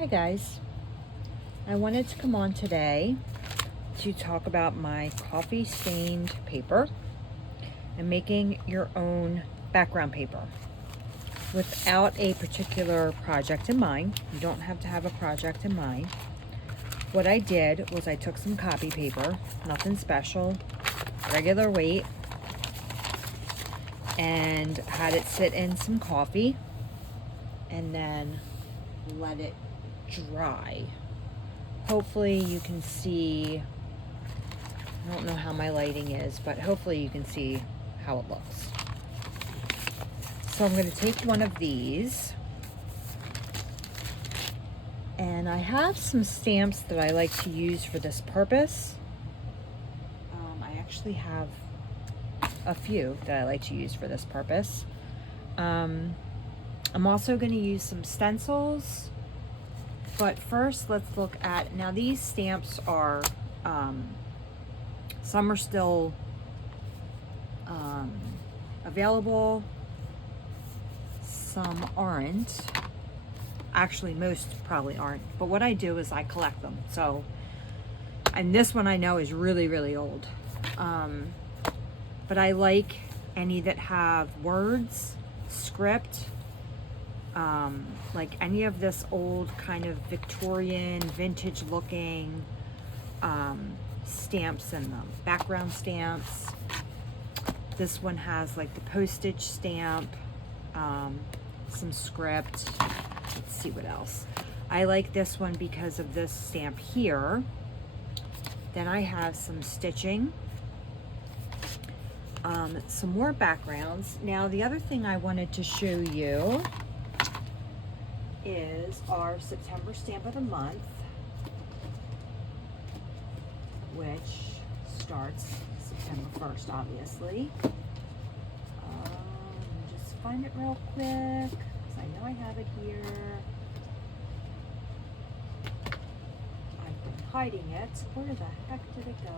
Hi guys, I wanted to come on today to talk about my coffee stained paper and making your own background paper without a particular project in mind. You don't have to have a project in mind. What I did was I took some copy paper, nothing special, regular weight, and had it sit in some coffee and then let it dry. Hopefully you can see, I don't know how my lighting is, but hopefully you can see how it looks. So I'm going to take one of these, and I have some stamps that I like to use for this purpose. I actually have a few that I like to use for this purpose. I'm also going to use some stencils. But first, let's look at, now these stamps are, some are still available, some aren't. Actually, most probably aren't. But what I do is I collect them. So, and this one I know is really, really old. But I like any that have words, script, like any of this old kind of Victorian vintage looking stamps in them, background stamps. This one has like the postage stamp, some script. Let's see what else. I like this one because of this stamp here. Then I have some stitching, some more backgrounds. Now the other thing I wanted to show you is our September stamp of the month, which starts September 1st, obviously. Just find it real quick, because I know I have it here. I've been hiding it. Where the heck did it go?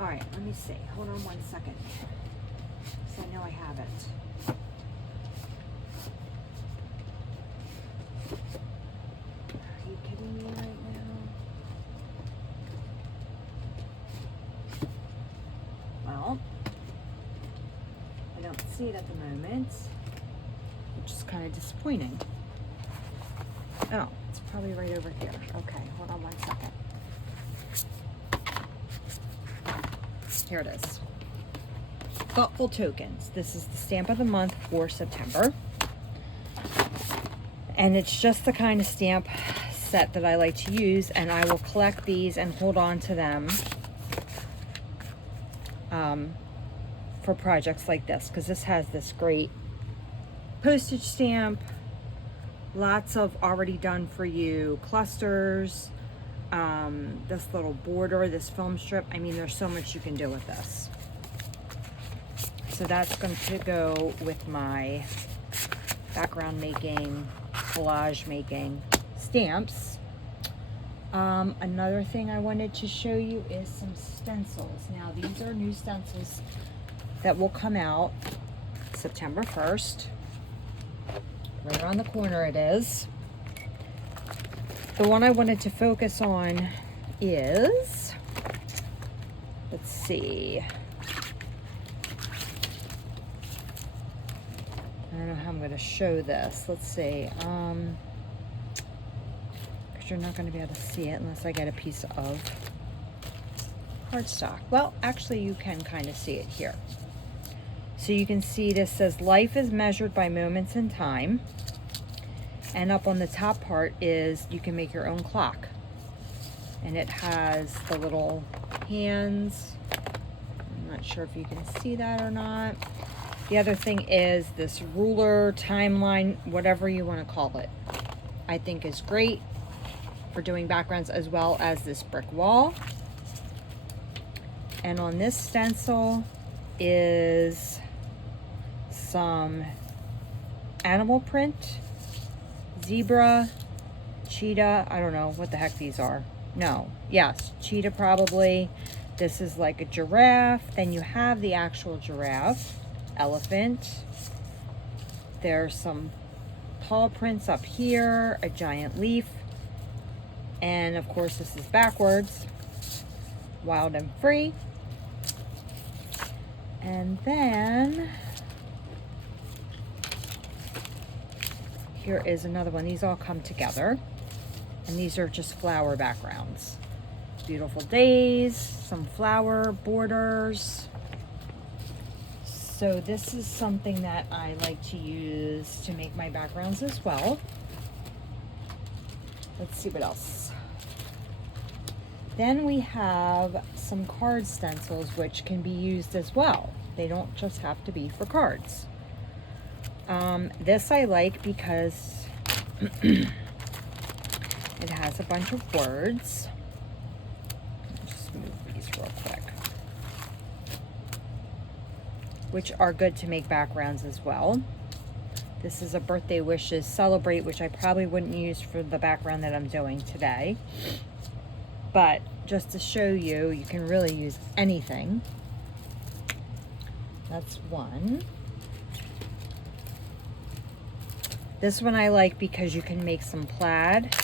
All right, let me see. Hold on one second, because I know I have it. Are you kidding me right now? Well, I don't see it at the moment, which is kind of disappointing. Oh, it's probably right over here. Okay, hold on 1 second. Here it is. Thoughtful Tokens. This is the stamp of the month for September. And it's just the kind of stamp set that I like to use, and I will collect these and hold on to them for projects like this, because this has this great postage stamp, lots of already done for you clusters, this little border, this film strip. I mean, there's so much you can do with this. So that's going to go with my background making, collage making stamps. Another thing I wanted to show you is some stencils. Now these are new stencils that will come out September 1st. Right around the corner it is. The one I wanted to focus on is, let's see, I don't know how I'm going to show this. Let's see. Because you're not going to be able to see it unless I get a piece of cardstock. Well, actually, you can kind of see it here. So you can see this says, life is measured by moments in time. And up on the top part is, you can make your own clock. And it has the little hands. I'm not sure if you can see that or not. The other thing is this ruler, timeline, whatever you want to call it, I think is great for doing backgrounds, as well as this brick wall. And on this stencil is some animal print, zebra, cheetah, I don't know what the heck these are. No, yes, cheetah probably. This is like a giraffe. Then you have the actual giraffe, elephant. There's some paw prints up here, a giant leaf, and of course this is backwards, wild and free. And then here is another one. These all come together, and these are just flower backgrounds. Beautiful days, some flower borders. So this is something that I like to use to make my backgrounds as well. Let's see what else. Then we have some card stencils, which can be used as well. They don't just have to be for cards. This I like because it has a bunch of words. Just move these real quick. Which are good to make backgrounds as well. This is a birthday wishes celebrate, which I probably wouldn't use for the background that I'm doing today. But just to show you, you can really use anything. That's one. This one I like because you can make some plaid.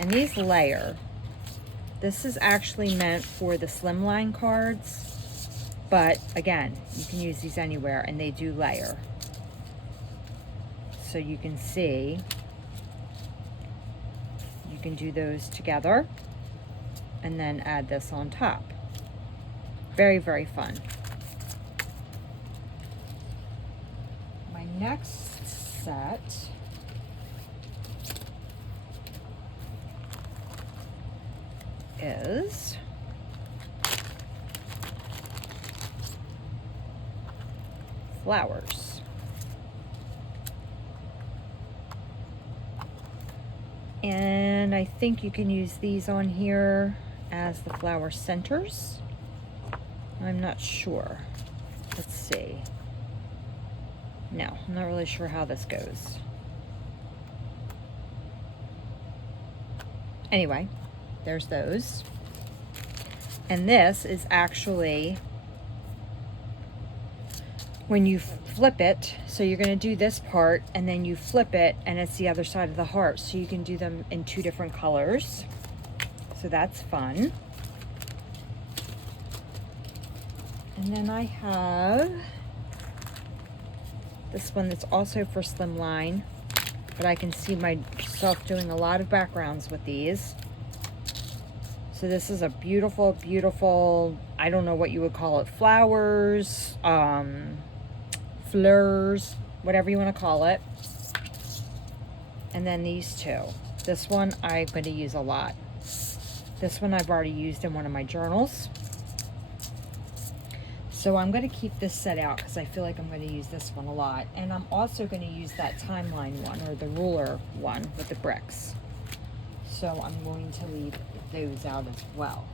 And these layer. This is actually meant for the slimline cards. But again, you can use these anywhere, and they do layer. So you can see, you can do those together and then add this on top. Very, very fun. My next set is flowers. And I think you can use these on here as the flower centers. I'm not sure. Let's see. No, I'm not really sure how this goes. Anyway, there's those. And this is actually when you flip it, so you're going to do this part and then you flip it and it's the other side of the heart, so you can do them in two different colors. So that's fun. And then I have this one that's also for slimline, but I can see myself doing a lot of backgrounds with these. So this is a beautiful, beautiful, I don't know what you would call it, flowers, fleurs, whatever you want to call it. And then these two. This one I'm going to use a lot. This one I've already used in one of my journals. So I'm going to keep this set out because I feel like I'm going to use this one a lot. And I'm also going to use that timeline one, or the ruler one with the bricks. So I'm going to leave those out as well.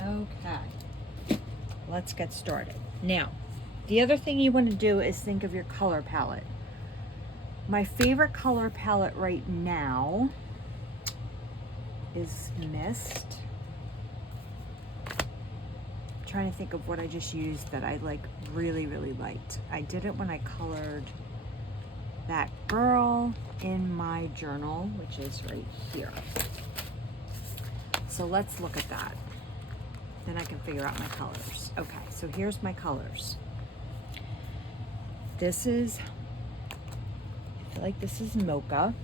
Okay, let's get started. Now, the other thing you want to do is think of your color palette. My favorite color palette right now is Mist. I'm trying to think of what I just used that I really, really liked. I did it when I colored that girl in my journal, which is right here. So let's look at that. Then I can figure out my colors. Okay, so here's my colors. This is, I feel like this is Mocha.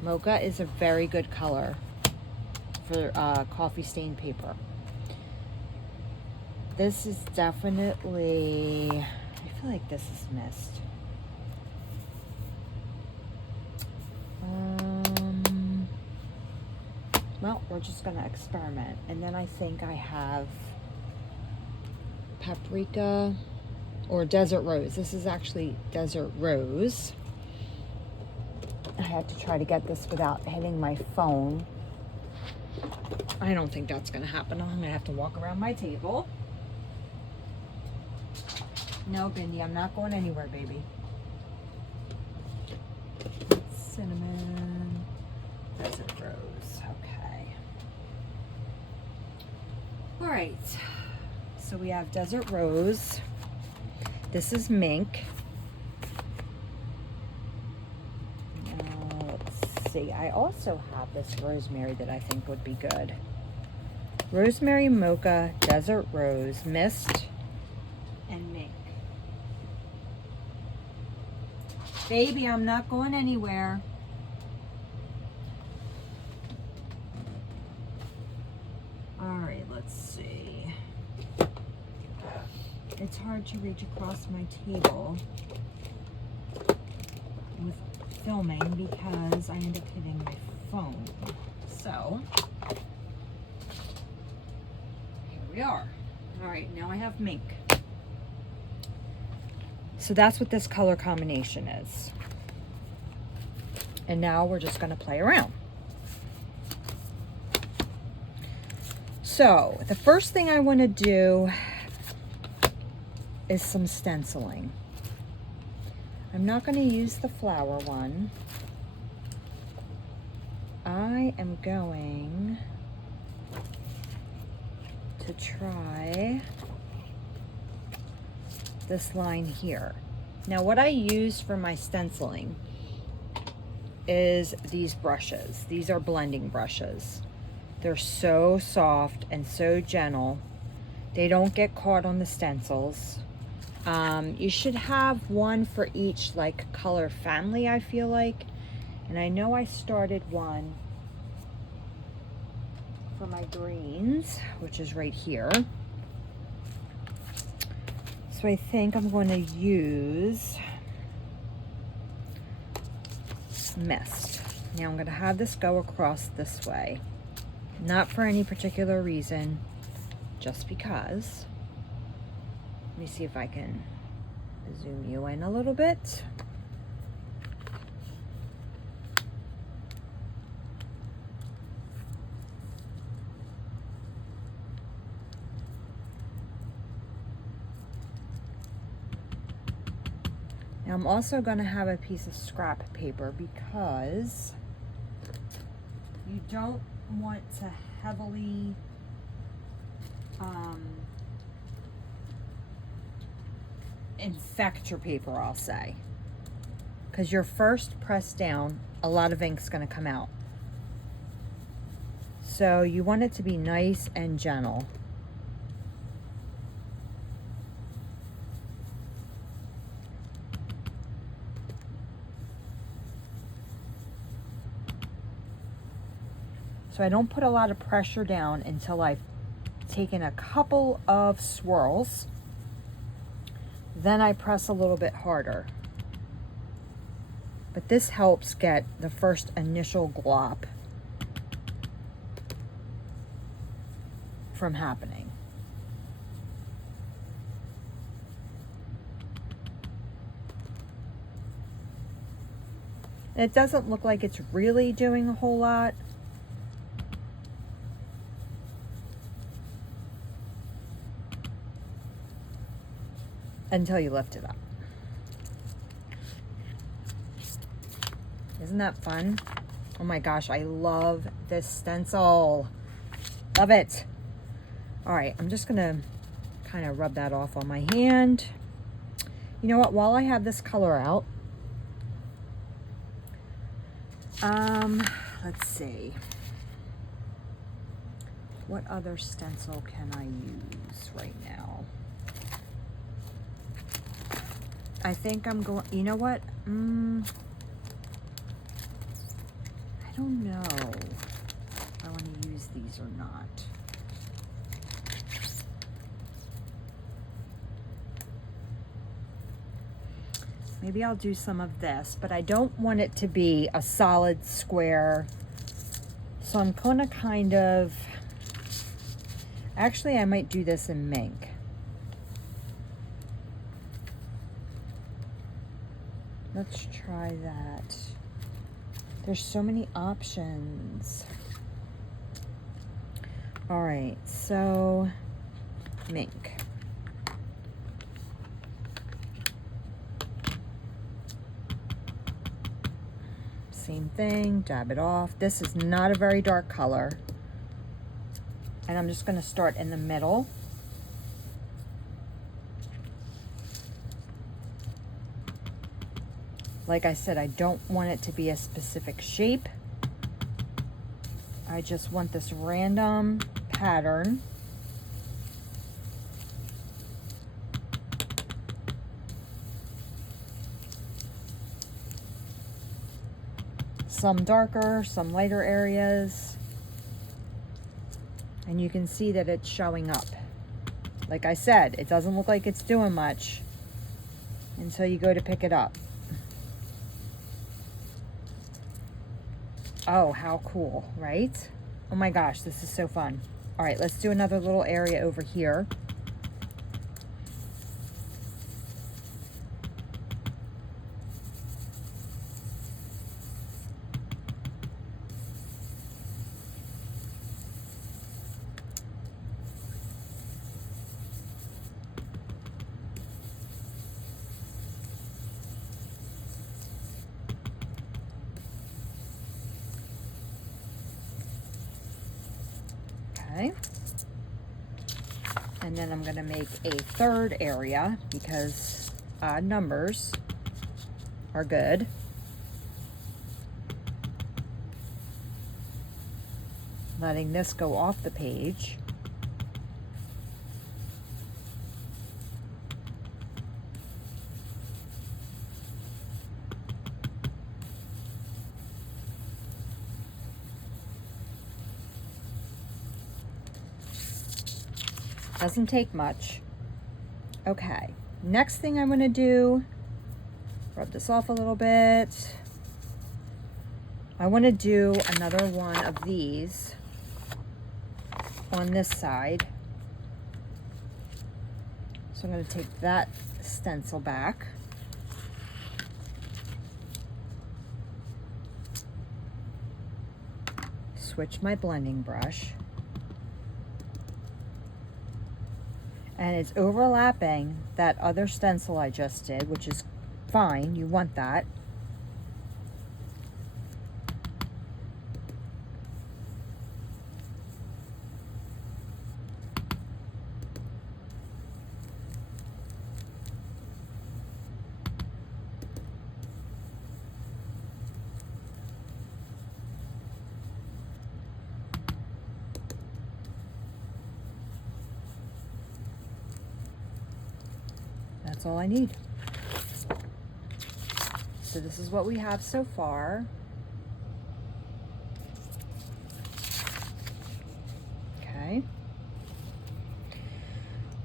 Mocha is a very good color for coffee stain paper. This is definitely, I feel like this is Mist. Well, we're just going to experiment. And then I think I have Paprika or Desert Rose. This is actually Desert Rose. I had to try to get this without hitting my phone. I don't think that's going to happen. I'm going to have to walk around my table. No, Bindi, I'm not going anywhere, baby. Cinnamon, Desert Rose, okay. All right, so we have Desert Rose. This is mink. Let's see. I also have this rosemary that I think would be good. Rosemary Mocha Desert Rose Mist and mink. Baby, I'm not going anywhere. All right, let's see. It's hard to reach across my table with filming because I end up hitting my phone. So, here we are. All right, now I have mink. So that's what this color combination is. And now we're just gonna play around. So the first thing I wanna do is some stenciling. I'm not gonna use the flower one. I am going to try this line here. Now what I use for my stenciling is these brushes. These are blending brushes. They're so soft and so gentle. They don't get caught on the stencils. You should have one for each like color family, I feel like. And I know I started one for my greens, which is right here. So I think I'm going to use mist. Now I'm going to have this go across this way. Not for any particular reason, just because. Let me see if I can zoom you in a little bit. Now I'm also going to have a piece of scrap paper because you don't want to heavily infect your paper, I'll say. Because your first press down, a lot of ink's going to come out. So you want it to be nice and gentle. So I don't put a lot of pressure down until I've taken a couple of swirls. Then I press a little bit harder. But this helps get the first initial glop from happening. And it doesn't look like it's really doing a whole lot. Until you lift it up. Isn't that fun? Oh my gosh, I love this stencil. Love it. All right, I'm just gonna kind of rub that off on my hand. You know what, while I have this color out, let's see. What other stencil can I use right now? I think I'm going, you know what? I don't know if I want to use these or not. Maybe I'll do some of this, but I don't want it to be a solid square. So I'm going to kind of, actually I might do this in mink. Let's try that. There's so many options. All right, so mink. Same thing, dab it off. This is not a very dark color. And I'm just gonna start in the middle. Like I said, I don't want it to be a specific shape. I just want this random pattern. Some darker, some lighter areas. And you can see that it's showing up. Like I said, it doesn't look like it's doing much until you go to pick it up. Oh, how cool, right? Oh my gosh, this is so fun. All right, let's do another little area over here. Okay. And then I'm going to make a third area because odd numbers are good. Letting this go off the page. Doesn't take much. Okay, next thing I'm going to do, rub this off a little bit. I want to do another one of these on this side. So I'm going to take that stencil back. Switch my blending brush. And it's overlapping that other stencil I just did, which is fine, you want that. That's all I need. So this is what we have so far. Okay.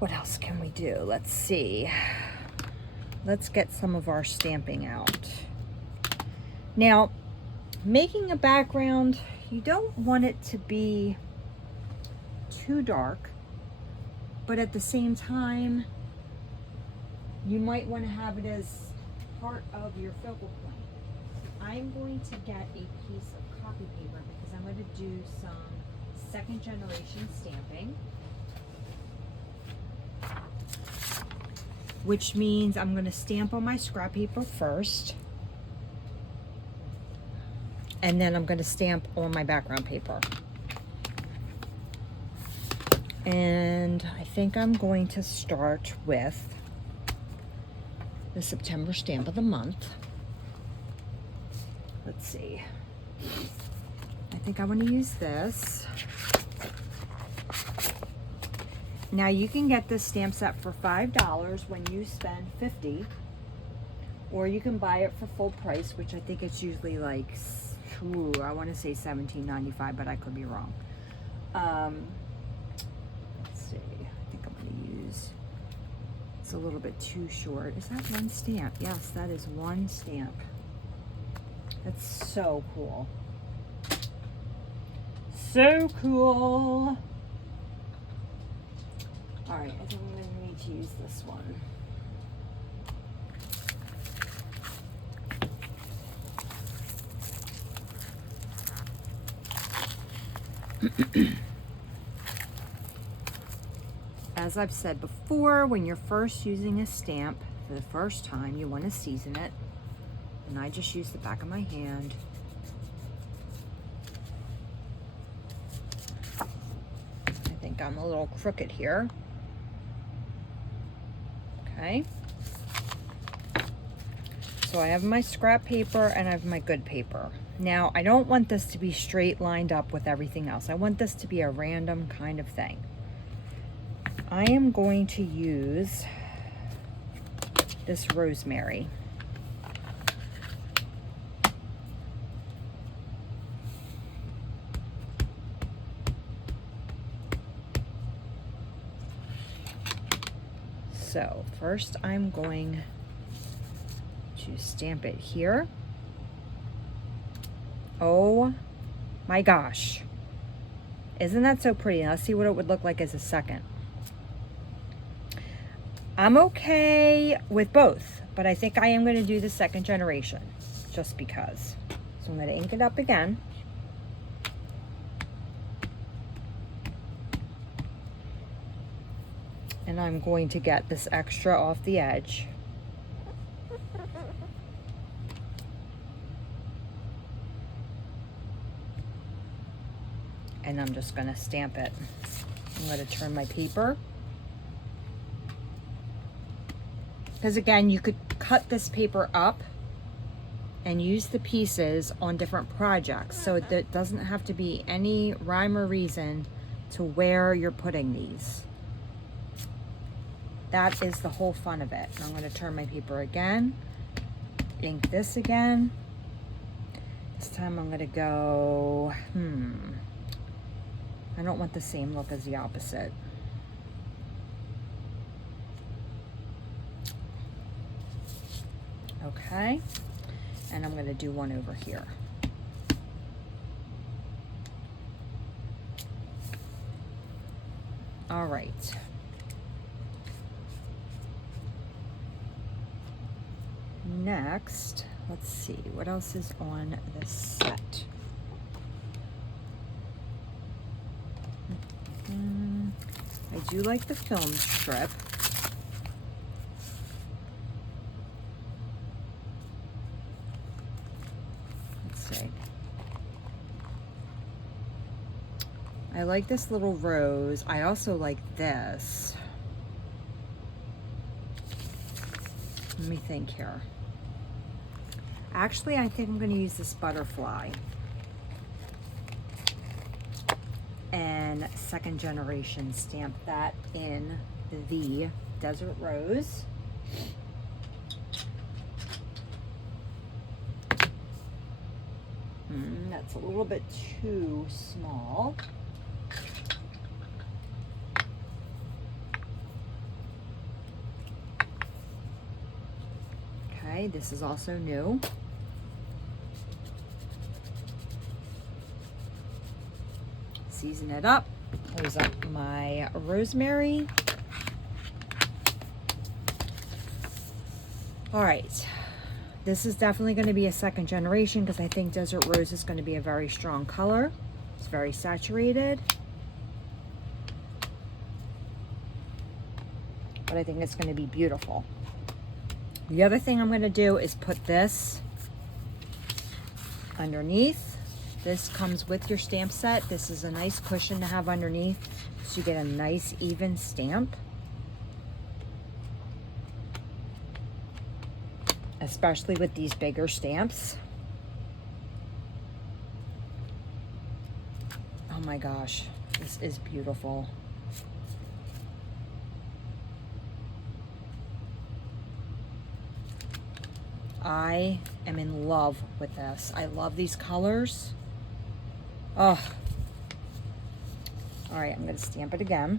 What else can we do? Let's see. Let's get some of our stamping out. Now, making a background, you don't want it to be too dark, but at the same time, you might want to have it as part of your focal point. I'm going to get a piece of copy paper because I'm going to do some second generation stamping, which means I'm going to stamp on my scrap paper first, and then I'm going to stamp on my background paper. And I think I'm going to start with the September stamp of the month. Let's see. I think I want to use this. Now you can get this stamp set for $5 when you spend $50, or you can buy it for full price, which I think it's usually like, I want to say $17.95, but I could be wrong. Let's see. I think I'm going to use. It's a little bit too short. Is that one stamp? Yes, that is one stamp. That's so cool. So cool. All right, I think I'm going to need to use this one. As I've said before, when you're first using a stamp for the first time, you want to season it. And I just use the back of my hand. I think I'm a little crooked here. Okay. So I have my scrap paper and I have my good paper. Now, I don't want this to be straight lined up with everything else. I want this to be a random kind of thing. I am going to use this rosemary. So first I'm going to stamp it here. Oh my gosh. Isn't that so pretty? Now let's see what it would look like as a second. I'm okay with both, but I think I am going to do the second generation just because. So I'm going to ink it up again. And I'm going to get this extra off the edge. And I'm just going to stamp it. I'm going to turn my paper. Because again, you could cut this paper up and use the pieces on different projects. So there doesn't have to be any rhyme or reason to where you're putting these. That is the whole fun of it. I'm going to turn my paper again, ink this again. This time I'm going to go, I don't want the same look as the opposite. Okay, and I'm going to do one over here. All right. Next, let's see, what else is on this set? I do like the film strip. Let's see. I like this little rose. I also like this. Let me think here. Actually, I think I'm going to use this butterfly and second generation stamp that in the desert rose. That's a little bit too small. Okay, this is also new. Season it up. Close up my rosemary. All right, this is definitely going to be a second generation because I think Desert Rose is going to be a very strong color. It's very saturated. But I think it's going to be beautiful. The other thing I'm going to do is put this underneath. This comes with your stamp set. This is a nice cushion to have underneath so you get a nice even stamp. Especially with these bigger stamps. Oh my gosh, this is beautiful. I am in love with this. I love these colors. Oh. All right, I'm going to stamp it again.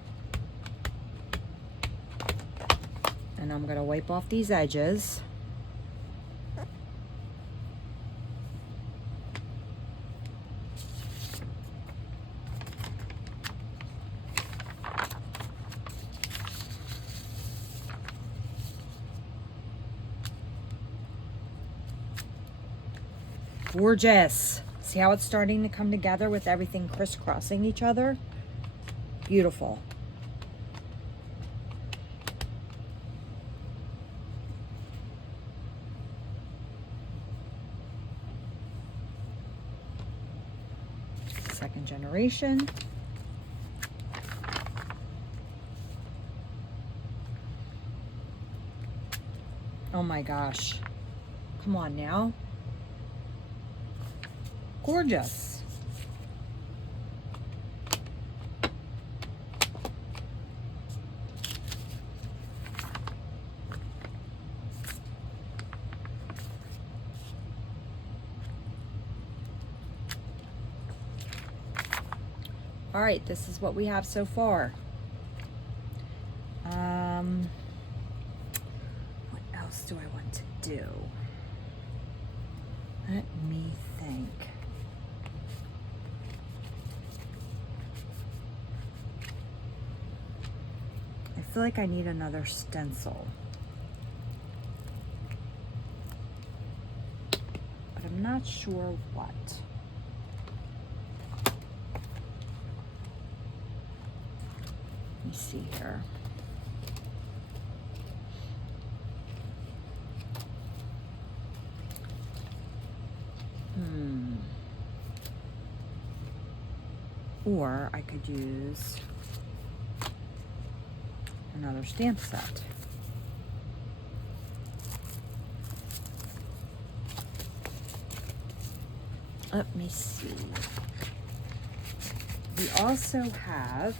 And I'm going to wipe off these edges. Gorgeous. See how it's starting to come together with everything crisscrossing each other? Beautiful. Second generation. Oh my gosh. Come on now. Gorgeous. All right, this is what we have so far. What else do I want to do? Let me think. I feel like I need another stencil. But I'm not sure what. Let me see here. Or I could use another stamp set. Let me see. We also have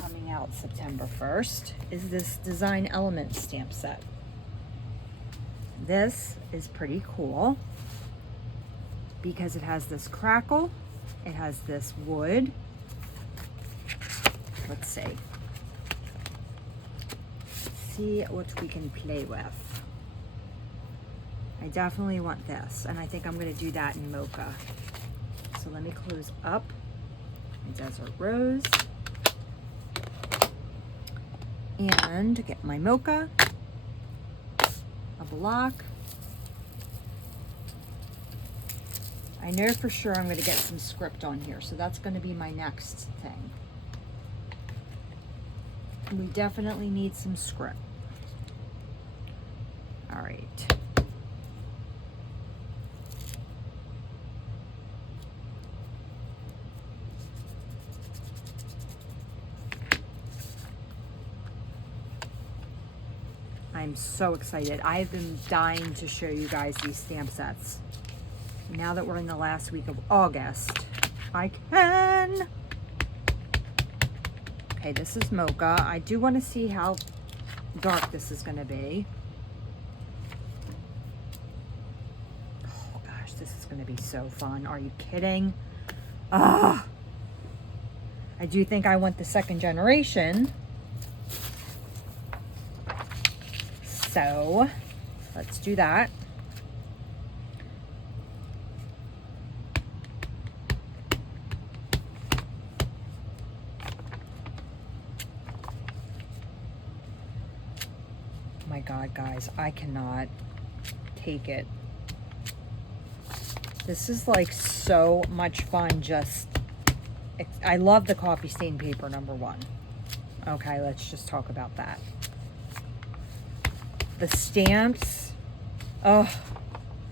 coming out September 1st is this Design Elements stamp set. This is pretty cool because it has this crackle, it has this wood. Let's see. See what we can play with. I definitely want this, and I think I'm gonna do that in Mocha. So let me close up my Desert Rose and get my Mocha, a block. I know for sure I'm going to get some script on here, so that's going to be my next thing. We definitely need some script. All right. I'm so excited. I've been dying to show you guys these stamp sets. Now that we're in the last week of August, I can. Okay, this is Mocha. I do want to see how dark this is going to be. Oh gosh, this is going to be so fun. Are you kidding? Ah! I do think I want the second generation. So, let's do that. My God, guys, I cannot take it. This is like so much fun. I love the coffee stain paper, number one. Okay, let's just talk about that. The stamps, oh,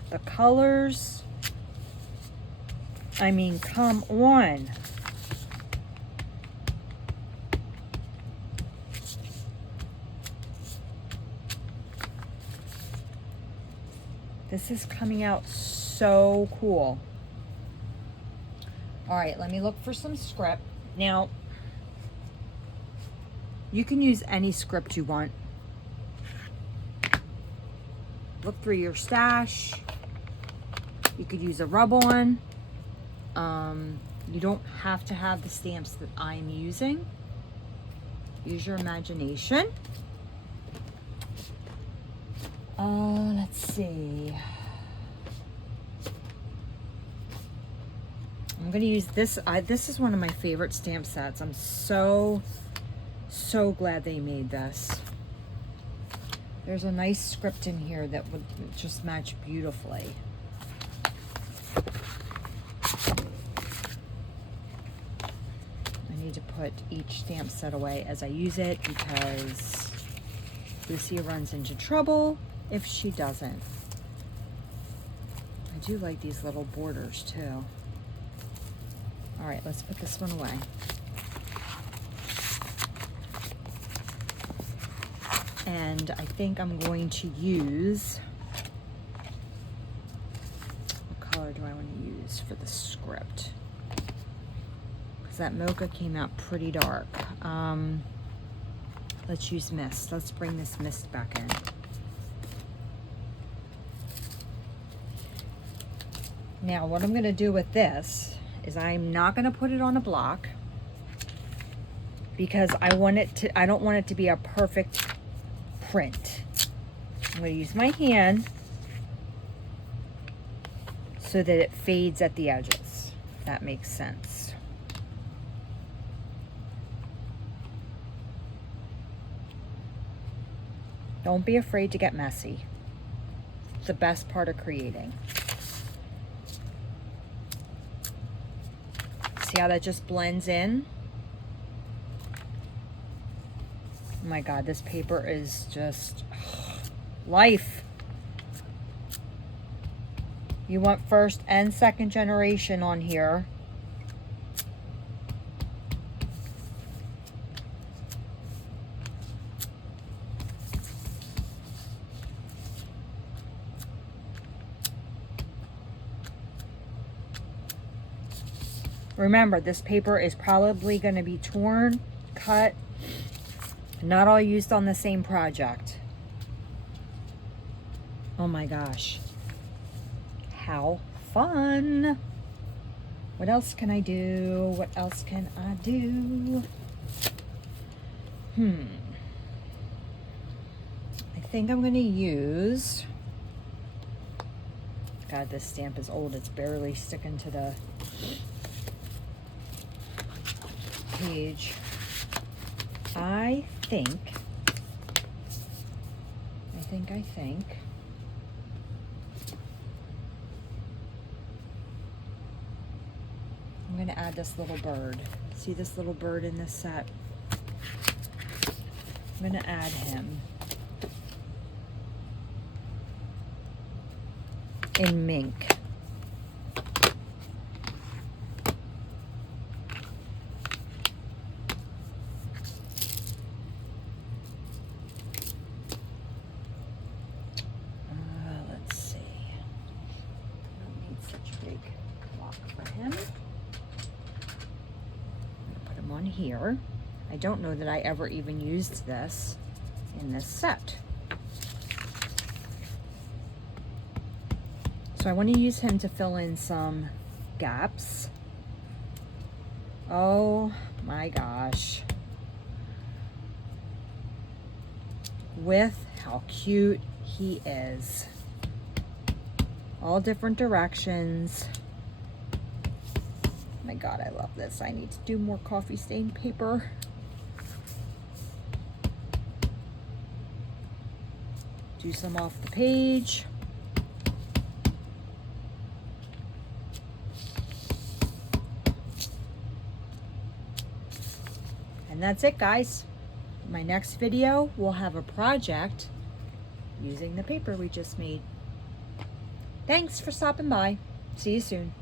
the colors. I mean, come on. This is coming out so cool. All right, let me look for some script. Now, you can use any script you want. Look through your stash. You could use a rub-on. You don't have to have the stamps that I'm using. Use your imagination. Let's see. I'm gonna use this. This is one of my favorite stamp sets. I'm so glad they made this. There's a nice script in here that would just match beautifully. I need to put each stamp set away as I use it because Lucia runs into trouble if she doesn't. I do like these little borders too. All right, let's put this one away. And I think I'm going to use, what color do I want to use for the script? Because that mocha came out pretty dark. Let's use mist. Let's bring this mist back in. Now what I'm going to do with this is I'm not going to put it on a block because I don't want it to be a perfect print. I'm going to use my hand so that it fades at the edges. If that makes sense. Don't be afraid to get messy. It's the best part of creating. See how that just blends in? Oh my God, this paper is just life. You want first and second generation on here. Remember, this paper is probably going to be torn, cut, not all used on the same project. Oh my gosh. How fun. What else can I do? What else can I do? I think I'm going to use... God, this stamp is old. It's barely sticking to the page. I think I'm going to add this little bird. See this little bird in this set? I'm going to add him in mink. Let's see. I don't need such a big block for him. I'm going to put him on here. I don't know that I ever even used this in this set. So I want to use him to fill in some gaps. Oh my gosh. With how cute he is. All different directions. My God, I love this. I need to do more coffee stain paper. Do some off the page. And that's it, guys. My next video will have a project using the paper we just made. Thanks for stopping by. See you soon.